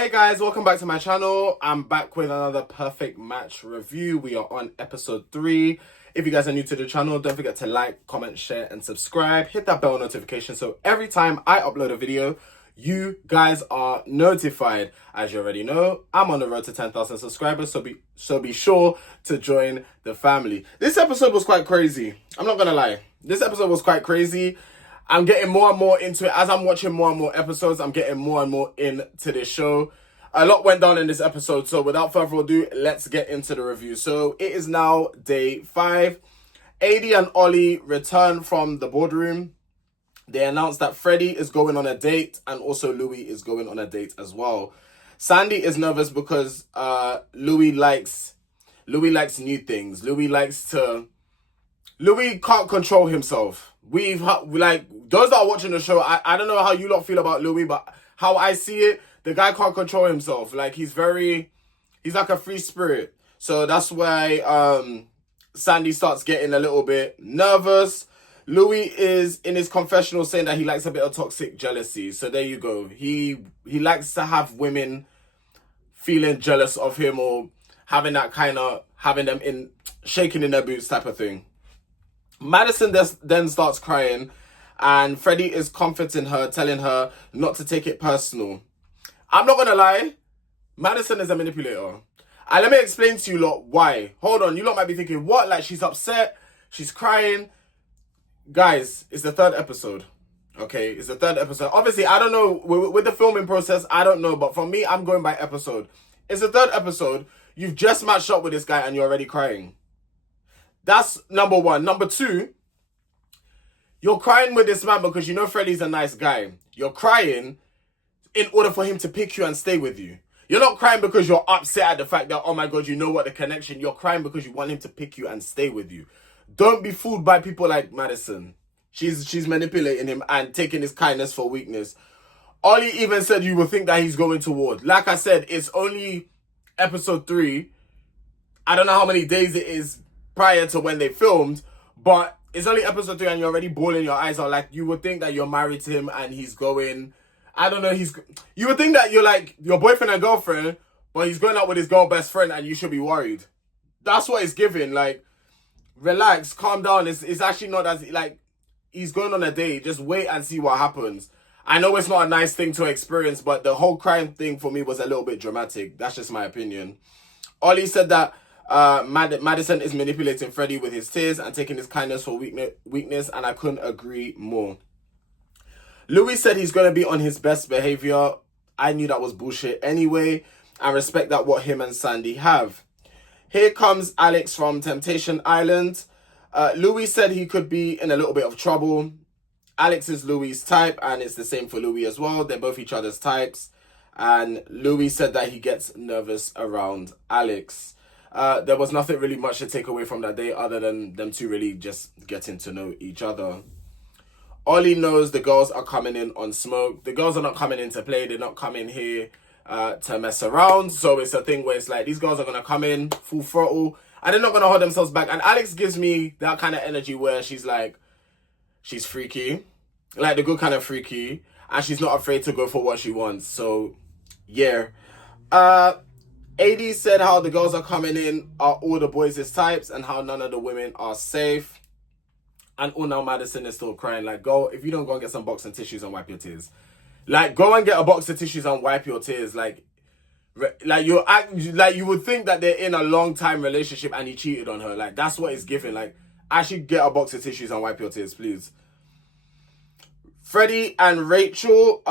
Hey guys, welcome back to my channel. I'm back with another perfect match review. We are on episode 3. If you guys are new to the channel, don't forget to like, comment, share, and subscribe. Hit that bell notification so every time I upload a video, you guys are notified. As you already know, I'm on the road to 10,000 subscribers, so be sure to join the family. This episode was quite crazy. I'm not gonna lie. This episode was quite crazy. I'm getting more and more into it. As I'm watching more and more episodes, I'm getting more and more into this show. A lot went down in this episode, so without further ado, let's get into the review. So it is now day 5. Adi and Ollie return from the boardroom. They announced that Freddie is going on a date and also Louis is going on a date as well. Sandy is nervous because Louis likes new things. Louis can't control himself. Those that are watching the show, I don't know how you lot feel about Louis, but how I see it, the guy can't control himself. Like, he's like a free spirit. So that's why Sandy starts getting a little bit nervous. Louis is in his confessional saying that he likes a bit of toxic jealousy. So there you go. He likes to have women feeling jealous of him or having that kind of, having them in, shaking in their boots type of thing. Madison then starts crying and Freddie is comforting her, telling her not to take it personal. I'm not gonna lie, Madison is a manipulator. And let me explain to you lot why. Hold on, you lot might be thinking, what? Like, she's upset, she's crying. Guys, it's the 3rd episode. Okay, it's the 3rd episode. Obviously, I don't know, with the filming process, I don't know. But for me, I'm going by episode. It's the 3rd episode. You've just matched up with this guy and you're already crying. That's number 1. Number 2, you're crying with this man because you know Freddie's a nice guy. You're crying in order for him to pick you and stay with you. You're not crying because you're upset at the fact that, oh my God, you know what, the connection. You're crying because you want him to pick you and stay with you. Don't be fooled by people like Madison. She's manipulating him and taking his kindness for weakness. Ollie even said you will think that he's going toward. Like I said, it's only episode 3. I don't know how many days it is prior to when they filmed, but it's only episode 3 and you're already bawling your eyes out. Like, you would think that you're married to him and he's going, I don't know, you would think that you're like your boyfriend and girlfriend, but he's going out with his girl best friend and you should be worried. That's what it's giving. Like, relax, calm down. It's actually not as, like, he's going on a date. Just wait and see what happens. I know it's not a nice thing to experience, but the whole crime thing for me was a little bit dramatic. That's just my opinion. Ollie said that Madison is manipulating Freddie with his tears and taking his kindness for weakness, and I couldn't agree more. Louis said he's going to be on his best behavior. I knew that was bullshit anyway. I respect that what him and Sandy have. Here comes Alex from Temptation Island. Louis said he could be in a little bit of trouble. Alex is Louis' type, and it's the same for Louis as well. They're both each other's types. And Louis said that he gets nervous around Alex. There was nothing really much to take away from that day other than them two really just getting to know each other. Ollie knows the girls are coming in on smoke. The girls are not coming in to play. They're not coming here to mess around. So it's a thing where it's like, these girls are going to come in full throttle and they're not going to hold themselves back. And Alex gives me that kind of energy where she's like, she's freaky. Like the good kind of freaky. And she's not afraid to go for what she wants. So, yeah. AD said how the girls are coming in are all the boys' types and how none of the women are safe. And now Madison is still crying. Like, go, if you don't go and get some boxing tissues and wipe your tears. Like, go and get a box of tissues and wipe your tears. Like you would think that they're in a long time relationship and he cheated on her. Like, that's what it's giving. Like, actually get a box of tissues and wipe your tears, please. Freddie and Rachel.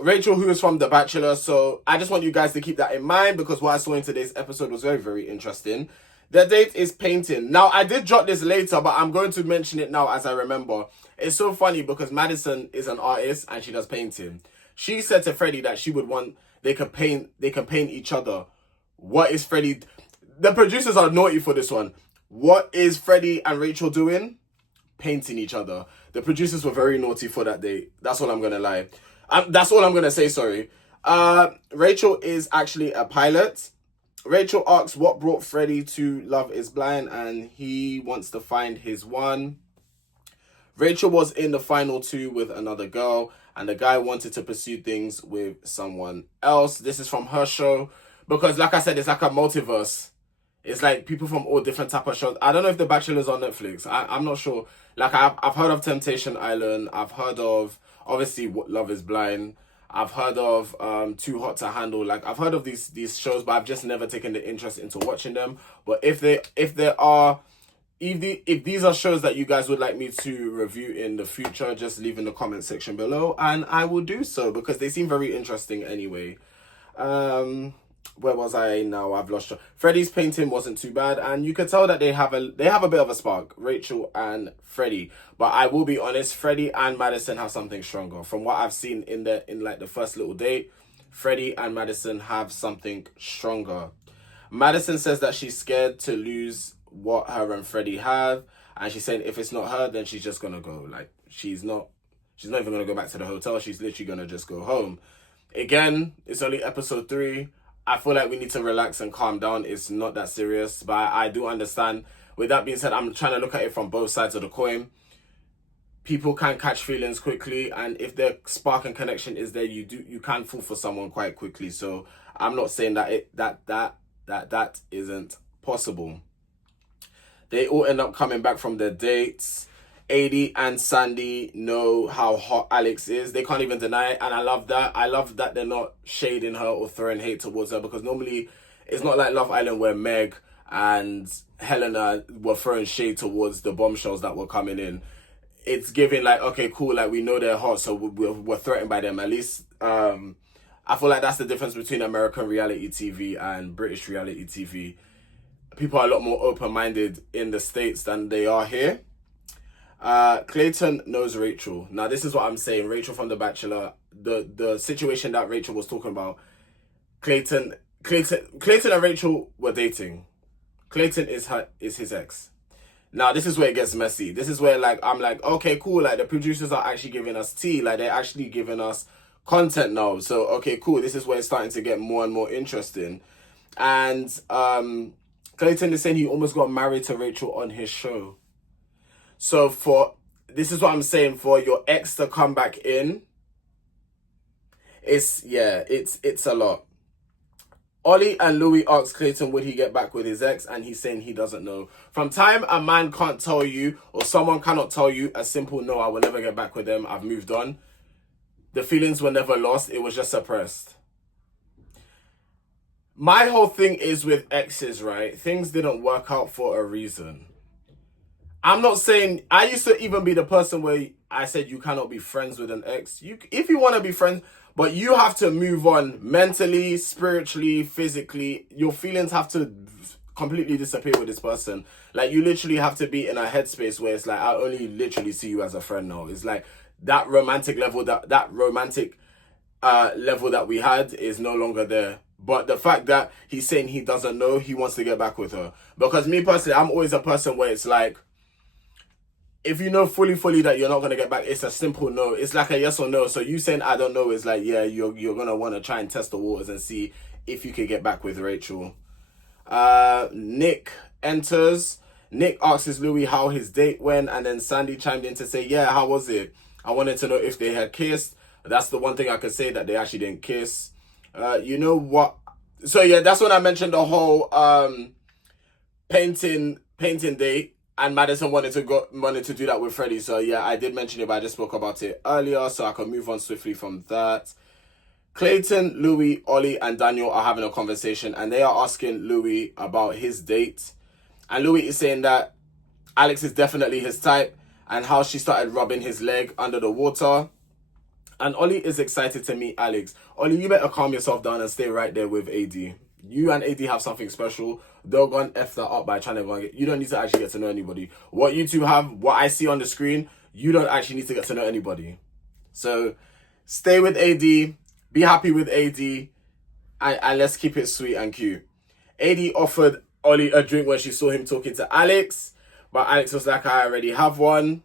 Rachel, who is from The Bachelor. So I just want you guys to keep that in mind because what I saw in today's episode was very, very interesting. Their date is painting. Now, I did jot this later, but I'm going to mention it now as I remember. It's so funny because Madison is an artist and she does painting. She said to Freddie that she would want, they can paint each other. What is Freddie? The producers are naughty for this one. What is Freddie and Rachel doing? Painting each other. The producers were very naughty for that date. That's all I'm going to lie. That's all I'm going to say, sorry. Rachel is actually a pilot. Rachel asks what brought Freddie to Love is Blind and he wants to find his one. Rachel was in the final 2 with another girl and the guy wanted to pursue things with someone else. This is from her show, because like I said, it's like a multiverse. It's like people from all different type of shows. I don't know if The Bachelor's on Netflix. I'm not sure. Like I've heard of Temptation Island. I've heard of obviously Love Is Blind. I've heard of Too Hot to Handle. Like I've heard of these shows, but I've just never taken the interest into watching them. But if these are shows that you guys would like me to review in the future, just leave in the comment section below, and I will do so because they seem very interesting anyway. Where was I now? I've lost track. Freddie's painting wasn't too bad, and you could tell that they have a bit of a spark, Rachel and Freddie. But I will be honest, Freddie and Madison have something stronger. From what I've seen in like the first little date, Freddie and Madison have something stronger. Madison says that she's scared to lose what her and Freddie have, and she's saying if it's not her, then she's just gonna go. Like she's not even gonna go back to the hotel. She's literally gonna just go home. Again, it's only episode 3. I feel like we need to relax and calm down. It's not that serious, but I do understand. With that being said, I'm trying to look at it from both sides of the coin. People can catch feelings quickly, and if the spark and connection is there, you can fall for someone quite quickly. So I'm not saying that isn't possible. They all end up coming back from their dates. AD and Sandy know how hot Alex is. They can't even deny it, and I love that. I love that they're not shading her or throwing hate towards her, because normally it's not like Love Island where Meg and Helena were throwing shade towards the bombshells that were coming in. It's giving like, okay, cool, like we know they're hot, so we're threatened by them. At least I feel like that's the difference between American reality TV and British reality TV. People are a lot more open-minded in the States than they are here. Clayton knows Rachel. Now, this is what I'm saying. Rachel from The Bachelor, the situation that Rachel was talking about, Clayton and Rachel were dating. Clayton is his ex. Now, this is where it gets messy. This is where I'm like, okay, cool. Like the producers are actually giving us tea. Like they're actually giving us content now. So, okay, cool. This is where it's starting to get more and more interesting. And Clayton is saying he almost got married to Rachel on his show. So this is what I'm saying, for your ex to come back in, it's a lot. Ollie and Louis asked Clayton would he get back with his ex, and he's saying he doesn't know. From time a man can't tell you, or someone cannot tell you a simple no, I will never get back with them, I've moved on. The feelings were never lost, it was just suppressed. My whole thing is with exes, right? Things didn't work out for a reason. I'm not saying, I used to even be the person where I said you cannot be friends with an ex. If you want to be friends, but you have to move on mentally, spiritually, physically. Your feelings have to completely disappear with this person. Like you literally have to be in a headspace where it's like, I only literally see you as a friend now. It's like that romantic level, that romantic level that we had is no longer there. But the fact that he's saying he doesn't know, he wants to get back with her. Because me personally, I'm always a person where it's like, if you know fully that you're not going to get back, it's a simple no. It's like a yes or no. So you saying I don't know is like, yeah, you're going to want to try and test the waters and see if you can get back with Rachel. Nick enters. Nick asks Louis how his date went, and then Sandy chimed in to say, yeah, how was it? I wanted to know if they had kissed. That's the one thing I could say, that they actually didn't kiss. You know what? So yeah, that's when I mentioned the whole painting date. And Madison wanted to do that with Freddie. So yeah, I did mention it, but I just spoke about it earlier, so I can move on swiftly from that. Clayton, Louis, Ollie, and Daniel are having a conversation, and they are asking Louis about his date. And Louis is saying that Alex is definitely his type, and how she started rubbing his leg under the water. And Ollie is excited to meet Alex. Ollie, you better calm yourself down and stay right there with AD. You and AD have something special. They'll go and F that up by trying to go and get... You don't need to actually get to know anybody. What you two have, what I see on the screen, you don't actually need to get to know anybody. So stay with AD. Be happy with AD. And let's keep it sweet and cute. AD offered Ollie a drink when she saw him talking to Alex. But Alex was like, I already have one.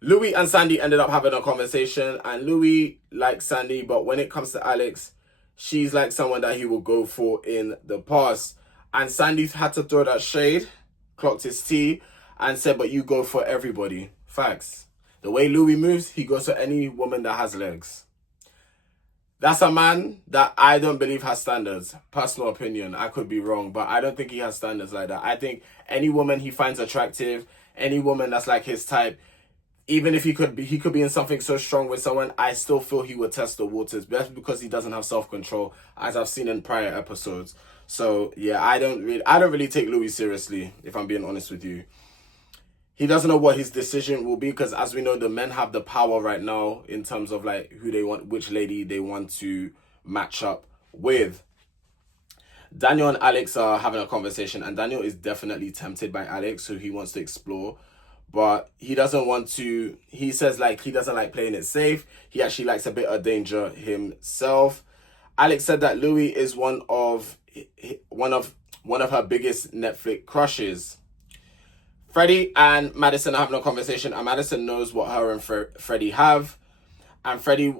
Louis and Sandy ended up having a conversation. And Louis likes Sandy. But when it comes to Alex, she's like someone that he will go for in the past. And Sandy had to throw that shade, clocked his tea, and said, but you go for everybody. Facts. The way Louis moves, he goes to any woman that has legs. That's a man that I don't believe has standards. Personal opinion. I could be wrong, but I don't think he has standards like that. I think any woman he finds attractive, any woman that's like his type, even if he could be in something so strong with someone, I still feel he would test the waters. That's because he doesn't have self-control, as I've seen in prior episodes. So yeah, I don't really take Louis seriously, if I'm being honest with you. He doesn't know what his decision will be, because as we know, the men have the power right now in terms of like who they want, which lady they want to match up with. Daniel and Alex are having a conversation, and Daniel is definitely tempted by Alex, who he wants to explore. But he doesn't want to, he says like he doesn't like playing it safe. He actually likes a bit of danger himself. Alex said that Louis is one of her biggest Netflix crushes. Freddie and Madison are having a conversation, and Madison knows what her and Freddie have. And Freddie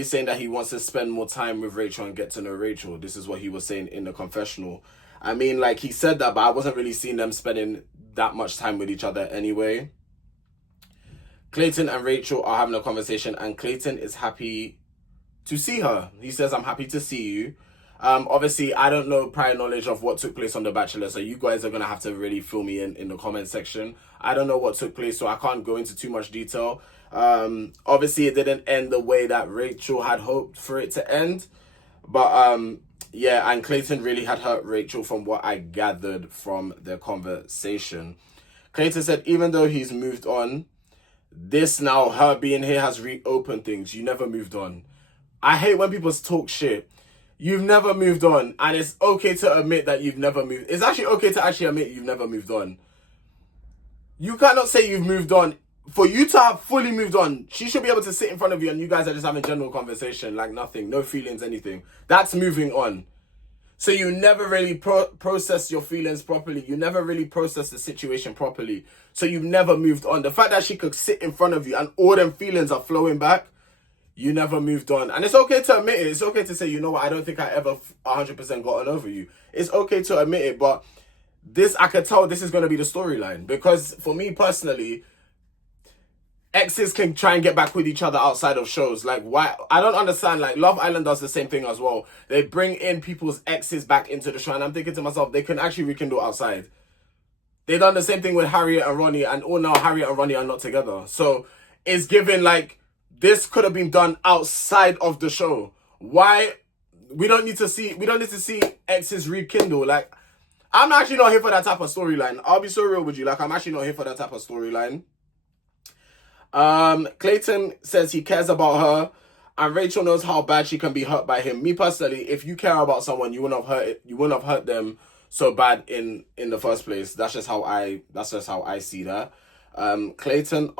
is saying that he wants to spend more time with Rachel and get to know Rachel. This is what he was saying in the confessional. I mean, like, he said that, but I wasn't really seeing them spending that much time with each other anyway. Clayton and Rachel are having a conversation, and Clayton is happy to see her. He says, I'm happy to see you. Obviously, I don't know prior knowledge of what took place on The Bachelor, so you guys are going to have to really fill me in the comment section. I don't know what took place, so I can't go into too much detail. Obviously, it didn't end the way that Rachel had hoped for it to end. But, yeah, and Clayton really had hurt Rachel from what I gathered from their conversation. Clayton said, even though he's moved on, this now, her being here, has reopened things. You never moved on. I hate when people talk shit. You've never moved on, and it's okay to admit that you've never moved. It's actually okay to actually admit you've never moved on. You cannot say you've moved on. For you to have fully moved on, she should be able to sit in front of you and you guys are just having general conversation, like nothing, no feelings, anything. That's moving on. So you never really process your feelings properly. You never really process the situation properly. So you've never moved on. The fact that she could sit in front of you and all them feelings are flowing back, you never moved on. And it's okay to admit it. It's okay to say, you know what, I don't think I ever 100% gotten over you. It's okay to admit it, but this, I could tell this is going to be the storyline. Because for me personally, exes can try and get back with each other outside of shows. Like, why? I don't understand. Like, Love Island does the same thing as well. They bring in people's exes back into the show, and I'm thinking to myself, they can actually rekindle outside. They done the same thing with Harriet and Ronnie, and all now Harriet and Ronnie are not together. So it's given like, this could have been done outside of the show. Why? We don't need to see exes rekindle. Like, I'm actually not here for that type of storyline. I'll be so real with you. Like, I'm actually not here for that type of storyline. Clayton says he cares about her, and Rachel knows how bad she can be hurt by him. Me personally, if you care about someone, you wouldn't have hurt them so bad in the first place. That's just how I see that. Clayton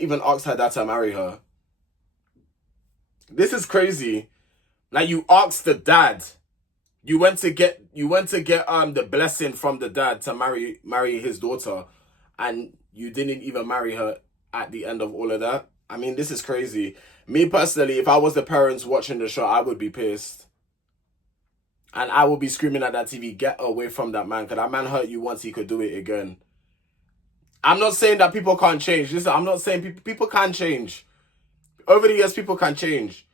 even asked her dad to marry her. This is crazy. Like, you asked the dad. You went to get the blessing from the dad to marry his daughter, and you didn't even marry her at the end of all of that. I mean, this is crazy. Me personally, if I was the parents watching the show, I would be pissed. And I would be screaming at that TV, get away from that man, because that man hurt you once, he could do it again. I'm not saying that people can't change. Listen, I'm not saying people can change. Over the years, people can change.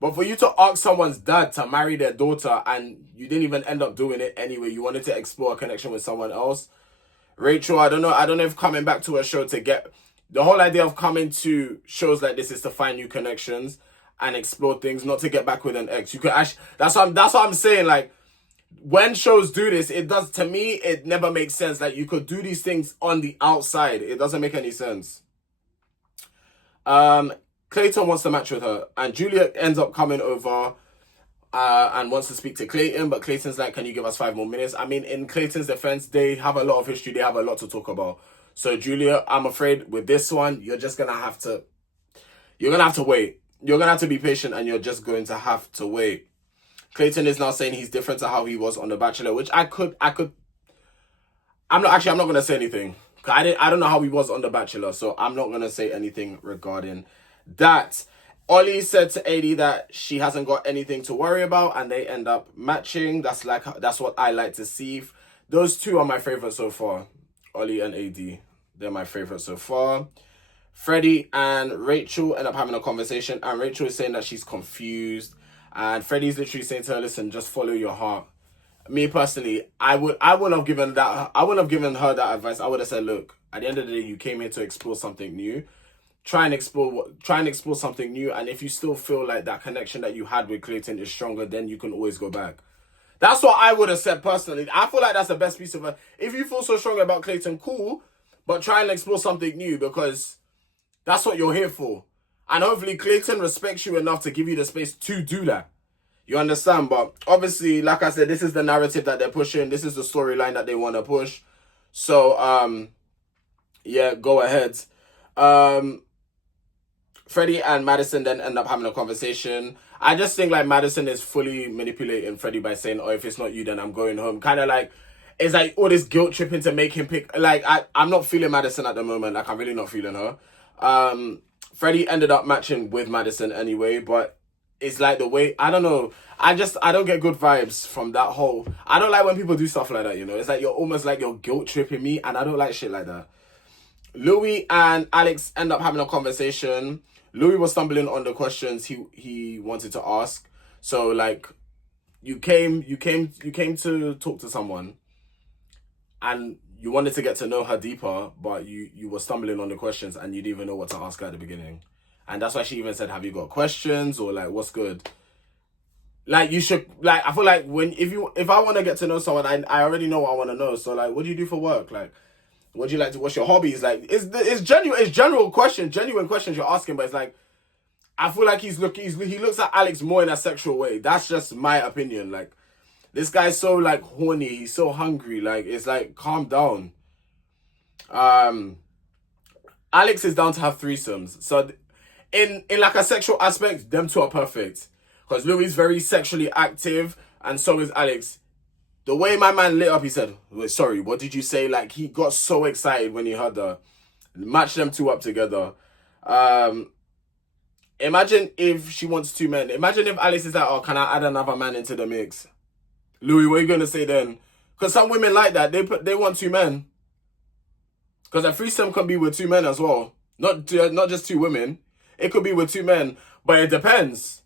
But for you to ask someone's dad to marry their daughter and you didn't even end up doing it anyway, you wanted to explore a connection with someone else. Rachel, I don't know if coming back to a show to get... The whole idea of coming to shows like this is to find new connections and explore things, not to get back with an ex. You could actually... That's what I'm saying. Like, when shows do this, it does... To me, it never makes sense. Like, you could do these things on the outside. It doesn't make any sense. Clayton wants to match with her, and Julia ends up coming over and wants to speak to Clayton, but Clayton's like, can you give us 5 more minutes? I mean, in Clayton's defense, they have a lot of history, they have a lot to talk about. So Julia, I'm afraid with this one, you're gonna have to wait. You're gonna have to be patient, and you're just going to have to wait. Clayton is now saying he's different to how he was on The Bachelor, which I'm not gonna say anything. I don't know how he was on The Bachelor, so I'm not gonna say anything regarding that. Ollie said to AD that she hasn't got anything to worry about, and they end up matching. That's what I like to see. Those two are my favorite so far. Ollie and AD, they're my favorite so far. Freddie and Rachel end up having a conversation, and Rachel is saying that she's confused, and Freddie's literally saying to her, "Listen, just follow your heart." Me personally, I wouldn't have given that. I wouldn't have given her that advice. I would have said, "Look, at the end of the day, you came here to explore something new. Try and explore something new. And if you still feel like that connection that you had with Clayton is stronger, then you can always go back." That's what I would have said personally. I feel like that's the best piece of it. If you feel so strong about Clayton, cool, but try and explore something new, because that's what you're here for. And hopefully Clayton respects you enough to give you the space to do that. You understand? But obviously, like I said, this is the narrative that they're pushing. This is the storyline that they want to push. So, yeah, go ahead. Freddie and Madison then end up having a conversation. I just think like Madison is fully manipulating Freddie by saying, "Oh, if it's not you, then I'm going home." Kind of like, it's like all this guilt tripping to make him pick. Like, I'm not feeling Madison at the moment. Like, I'm really not feeling her. Freddie ended up matching with Madison anyway, but it's like the way, I don't know. I don't get good vibes from that whole. I don't like when people do stuff like that, you know. It's like you're almost like you're guilt tripping me, and I don't like shit like that. Louis and Alex end up having a conversation. Louis was stumbling on the questions he wanted to ask. So like, you came to talk to someone, and you wanted to get to know her deeper, but you were stumbling on the questions and you didn't even know what to ask her at the beginning. And that's why she even said, "Have you got questions?" or like, "What's good?" Like, you should, like, I feel like if I want to get to know someone, I already know what I want to know. So like, what do you do for work? Like, what do you like to, what's your hobbies? Like, it's genuine questions you're asking, but it's like, I feel like he looks at Alex more in a sexual way. That's just my opinion. Like, this guy's so like horny, he's so hungry. Like, it's like, calm down. Alex is down to have threesomes. So in like a sexual aspect, them two are perfect. Because Louis is very sexually active, and so is Alex. The way my man lit up, he said, "Wait, sorry, what did you say?" Like, he got so excited when he heard her. Match them two up together. Imagine if she wants two men. Imagine if Alex is like, "Oh, can I add another man into the mix?" Louis, what are you going to say then? Because some women like that. They want two men. Because a threesome can be with two men as well. Not just two women. It could be with two men. But it depends.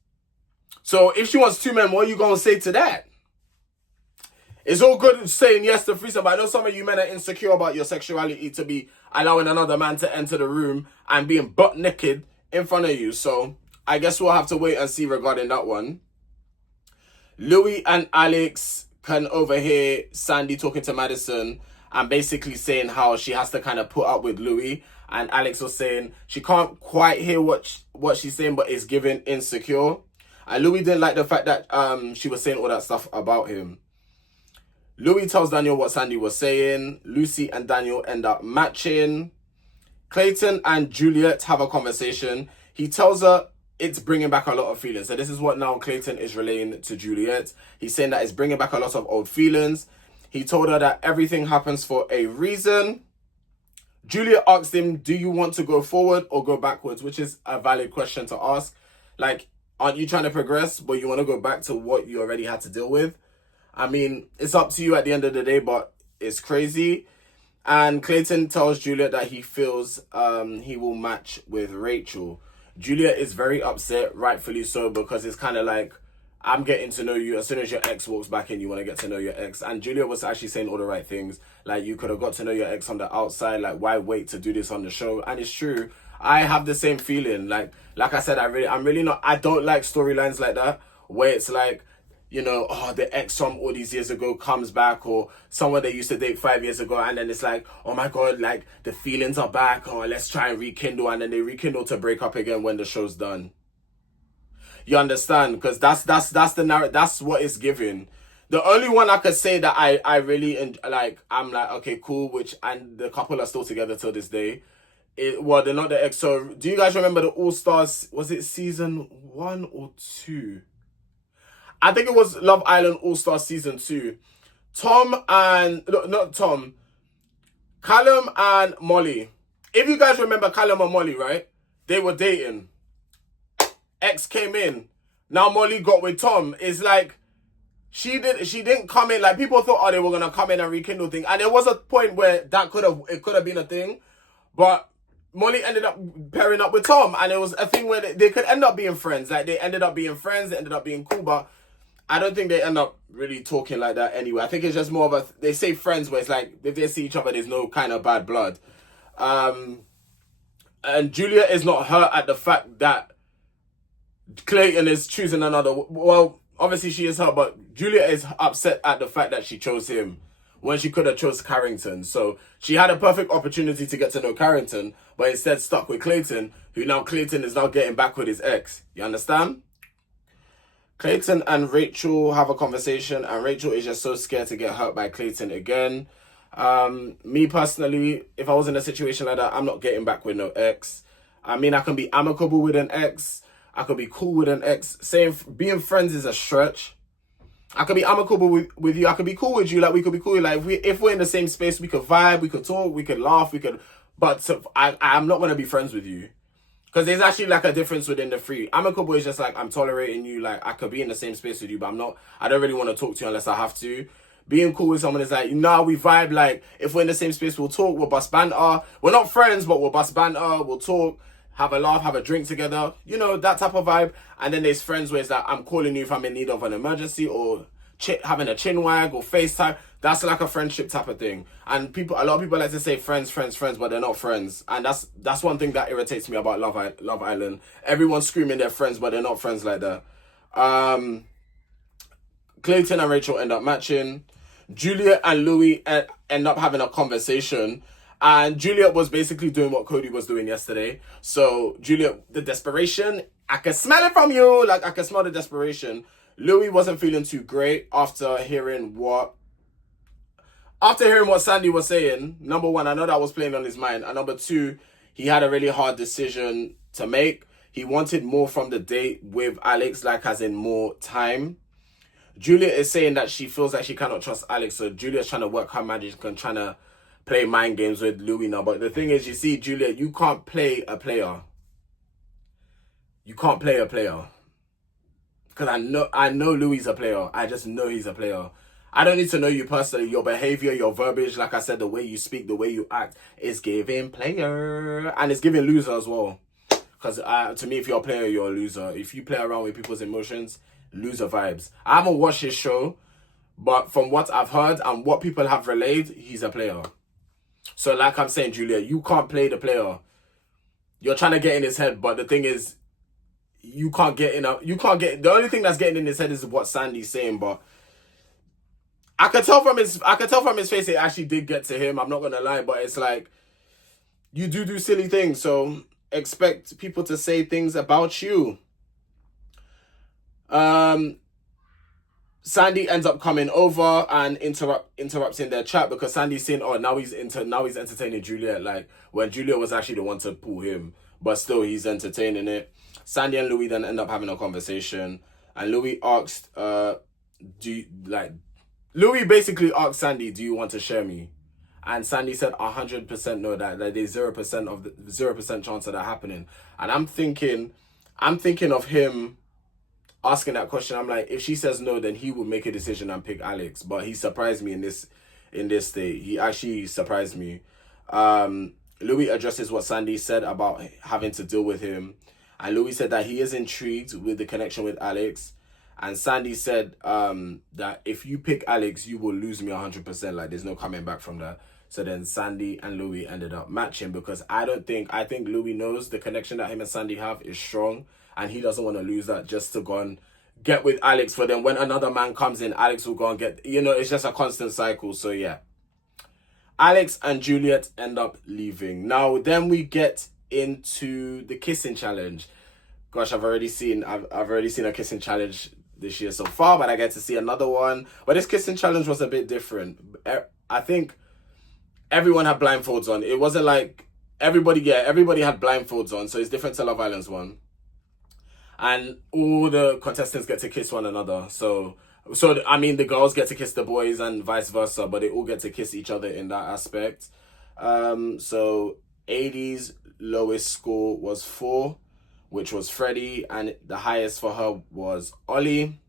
So if she wants two men, what are you going to say to that? It's all good saying yes to threesome, but I know some of you men are insecure about your sexuality to be allowing another man to enter the room and being butt naked in front of you. So I guess we'll have to wait and see regarding that one. Louis and Alex can overhear Sandy talking to Madison and basically saying how she has to kind of put up with Louis. And Alex was saying she can't quite hear what she's saying, but it's giving insecure. And Louis didn't like the fact that she was saying all that stuff about him. Louis tells Daniel what Sandy was saying. Lucy and Daniel end up matching. Clayton and Juliet have a conversation. He tells her it's bringing back a lot of feelings. So this is what now Clayton is relaying to Juliet. He's saying that it's bringing back a lot of old feelings. He told her that everything happens for a reason. Juliet asked him, "Do you want to go forward or go backwards?" Which is a valid question to ask. Like, aren't you trying to progress, but you want to go back to what you already had to deal with? I mean, it's up to you at the end of the day, but it's crazy. And Clayton tells Juliet that he feels he will match with Rachel. Juliet is very upset, rightfully so, because it's kind of like, I'm getting to know you. As soon as your ex walks back in, you want to get to know your ex. And Juliet was actually saying all the right things. Like, you could have got to know your ex on the outside. Like, why wait to do this on the show? And it's true. I have the same feeling. Like I said, I don't like storylines like that, where it's like, you know, oh, the ex from all these years ago comes back, or someone they used to date 5 years ago, and then it's like, oh my God, like, the feelings are back, or let's try and rekindle, and then they rekindle to break up again when the show's done. You understand? Because that's the narrative. That's what it's giving. The only one I could say that I really like, I'm like, okay, cool, and the couple are still together till this day. Well, they're not the ex. So do you guys remember the All Stars? Was it season 1 or 2? I think it was Love Island All Star season 2. Callum and Molly. If you guys remember Callum and Molly, right? They were dating. X came in. Now Molly got with Tom. It's like, she didn't come in. Like, people thought, oh, they were gonna come in and rekindle thing. And there was a point where it could have been a thing. But Molly ended up pairing up with Tom, and it was a thing where they could end up being friends. Like, they ended up being friends, they ended up being cool, but I don't think they end up really talking like that anyway. I think it's just more of a, they say friends where it's like, if they see each other, there's no kind of bad blood. And Julia is not hurt at the fact that Clayton is choosing another. Well, obviously she is hurt, but Julia is upset at the fact that she chose him when she could have chose Carrington. So she had a perfect opportunity to get to know Carrington, but instead stuck with Clayton, who now Clayton is now getting back with his ex. You understand? Clayton and Rachel have a conversation, and Rachel is just so scared to get hurt by Clayton again. Me personally, if I was in a situation like that, I'm not getting back with no ex. I mean, I can be amicable with an ex. I could be cool with an ex. Saying being friends is a stretch. I could be amicable with you. I could be cool with you. Like, we could be cool. Like, if we're in the same space, we could vibe, we could talk, we could laugh, we could. But I'm not gonna be friends with you. Because there's actually like a difference within the three. Amicable is just like, I'm tolerating you. Like, I could be in the same space with you, but I don't really want to talk to you unless I have to. Being cool with someone is like, we vibe. Like, if we're in the same space, we'll talk, we'll bust banter. We're not friends, but we'll bust banter, we'll talk, have a laugh, have a drink together. You know, that type of vibe. And then there's friends where it's like, I'm calling you if I'm in need of an emergency, or having a chin wag or FaceTime. That's like a friendship type of thing. And a lot of people like to say friends, but they're not friends. And that's one thing that irritates me about Love Island. Everyone's screaming they're friends, but they're not friends like that. Clayton and Rachel end up matching. Juliet and Louis end up having a conversation. And Juliet was basically doing what Cody was doing yesterday. So Juliet, the desperation, I can smell it from you. Like, I can smell the desperation. Louis wasn't feeling too great after hearing what Sandy was saying. Number one, I know that was playing on his mind. And number two, he had a really hard decision to make. He wanted more from the date with Alex, like as in more time. Juliet is saying that she feels like she cannot trust Alex. So Juliet's trying to work her magic and trying to play mind games with Louis now. But the thing is, you see, Juliet, you can't play a player. You can't play a player. Because I know Louis a player. I just know he's a player. I don't need to know you personally. Your behavior, your verbiage, like I said, the way you speak, the way you act, is giving player. And it's giving loser as well. Because to me, if you're a player, you're a loser. If you play around with people's emotions, loser vibes. I haven't watched his show, but from what I've heard and what people have relayed, he's a player. So like I'm saying, Julia, you can't play the player. You're trying to get in his head, but the thing is, you can't get in. The only thing that's getting in his head is what Sandy's saying, but I could tell from his face it actually did get to him. I'm not gonna lie, but it's like, you do silly things, so expect people to say things about you. Sandy ends up coming over and interrupting their chat because Sandy's saying, "Oh, now he's entertaining Juliet." Like, when Juliet was actually the one to pull him, but still he's entertaining it. Sandy and Louis then end up having a conversation, and Louis basically asked Sandy, "Do you want to share me?" And Sandy said 100% no, that there's 0% chance of that happening. And I'm thinking of him asking that question. I'm like, if she says no, then he will make a decision and pick Alex. But he surprised me in this state. He actually surprised me. Louis addresses what Sandy said about having to deal with him. And Louis said that he is intrigued with the connection with Alex. And Sandy said that if you pick Alex, you will lose me 100%. Like, there's no coming back from that. So then Sandy and Louis ended up matching because I think Louis knows the connection that him and Sandy have is strong. And he doesn't want to lose that just to go and get with Alex. For then when another man comes in, Alex will go and get, it's just a constant cycle. So yeah. Alex and Juliet end up leaving. Now, then we get into the kissing challenge. Gosh, I've already seen a kissing challenge this year so far, but I get to see another one. But this kissing challenge was a bit different. I think everyone had blindfolds on. It wasn't like everybody had blindfolds on, so it's different to Love Island's one. And all the contestants get to kiss one another. So I mean, the girls get to kiss the boys and vice versa, but they all get to kiss each other in that aspect. So AD's lowest score was 4, which was Freddie, and the highest for her was Ollie.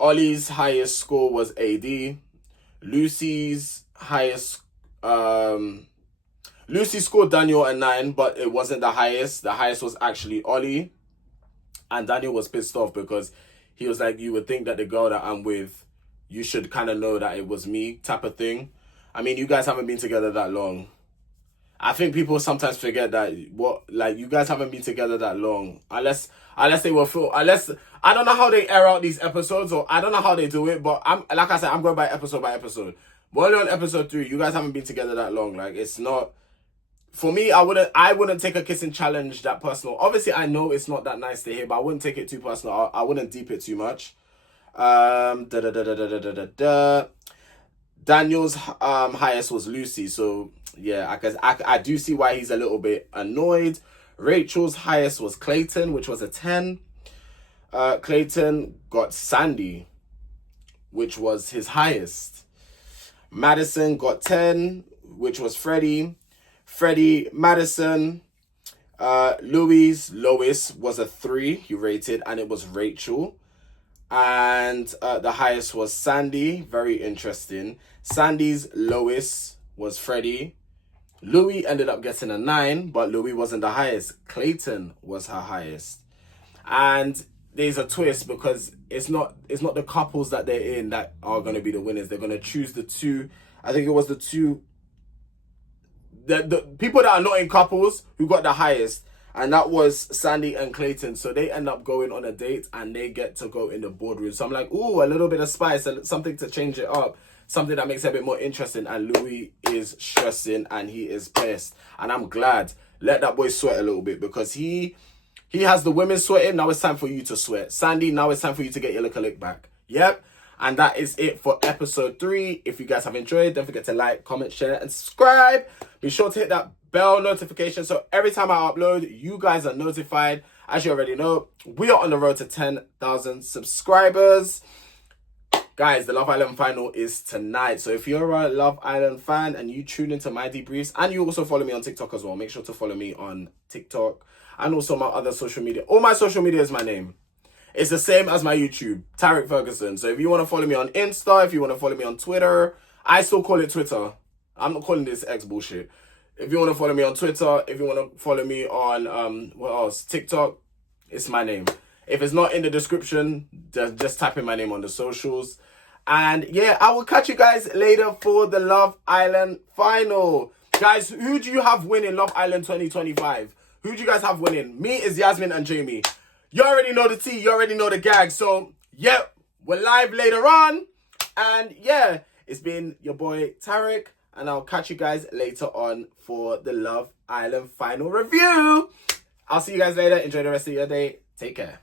Ollie's highest score was AD. Lucy's highest Lucy scored Daniel a 9, but it wasn't the highest. The highest was actually Ollie. And Daniel was pissed off because he was like, you would think that the girl that I'm with, you should kind of know that it was me type of thing. I mean, you guys haven't been together that long. I think people sometimes forget that you guys haven't been together that long. Unless they were I don't know how they air out these episodes, or I don't know how they do it, but I'm going by episode by episode. We're only on episode 3. You guys haven't been together that long. Like, it's not, for me, I wouldn't take a kissing challenge that personal. Obviously, I know it's not that nice to hear, but I wouldn't take it too personal. I wouldn't deep it too much. Daniel's highest was Lucy, so yeah, I do see why he's a little bit annoyed. Rachel's highest was Clayton, which was a 10. Clayton got Sandy, which was his highest. Madison got 10, which was Freddie, Madison. Lois was a 3, he rated, and it was Rachel. And the highest was Sandy. Very interesting. Sandy's lowest was Freddie. Louis ended up getting a 9, but Louis wasn't the highest. Clayton was her highest. And there's a twist, because it's not the couples that they're in that are going to be the winners. They're going to choose the 2. I think it was the 2. The people that are not in couples who got the highest. And that was Sandy and Clayton. So they end up going on a date and they get to go in the boardroom. So I'm like, ooh, a little bit of spice, something to change it up. Something that makes it a bit more interesting. And Louis is stressing and he is pissed. And I'm glad. Let that boy sweat a little bit, because he has the women sweating. Now it's time for you to sweat. Sandy, now it's time for you to get your lick back. Yep. And that is it for episode 3. If you guys have enjoyed, don't forget to like, comment, share, and subscribe. Be sure to hit that bell notification so every time I upload, you guys are notified. As you already know, we are on the road to 10,000 subscribers. Guys, the Love Island final is tonight. So if you're a Love Island fan and you tune into my debriefs, and you also follow me on TikTok as well, make sure to follow me on TikTok and also my other social media. All my social media is my name. It's the same as my YouTube, Tarek Ferguson. So if you want to follow me on Insta, if you want to follow me on Twitter, I still call it Twitter. I'm not calling this X bullshit. If you want to follow me on Twitter, if you want to follow me on, what else? TikTok, it's my name. If it's not in the description, just type in my name on the socials. And yeah, I will catch you guys later for the Love Island final. Guys, who do you have winning Love Island 2025? Who do you guys have winning? Me is Yasmin and Jamie. You already know the tea, you already know the gag. So, yeah, we're live later on. And yeah, it's been your boy Tarek. And I'll catch you guys later on for the Love Island final review. I'll see you guys later. Enjoy the rest of your day. Take care.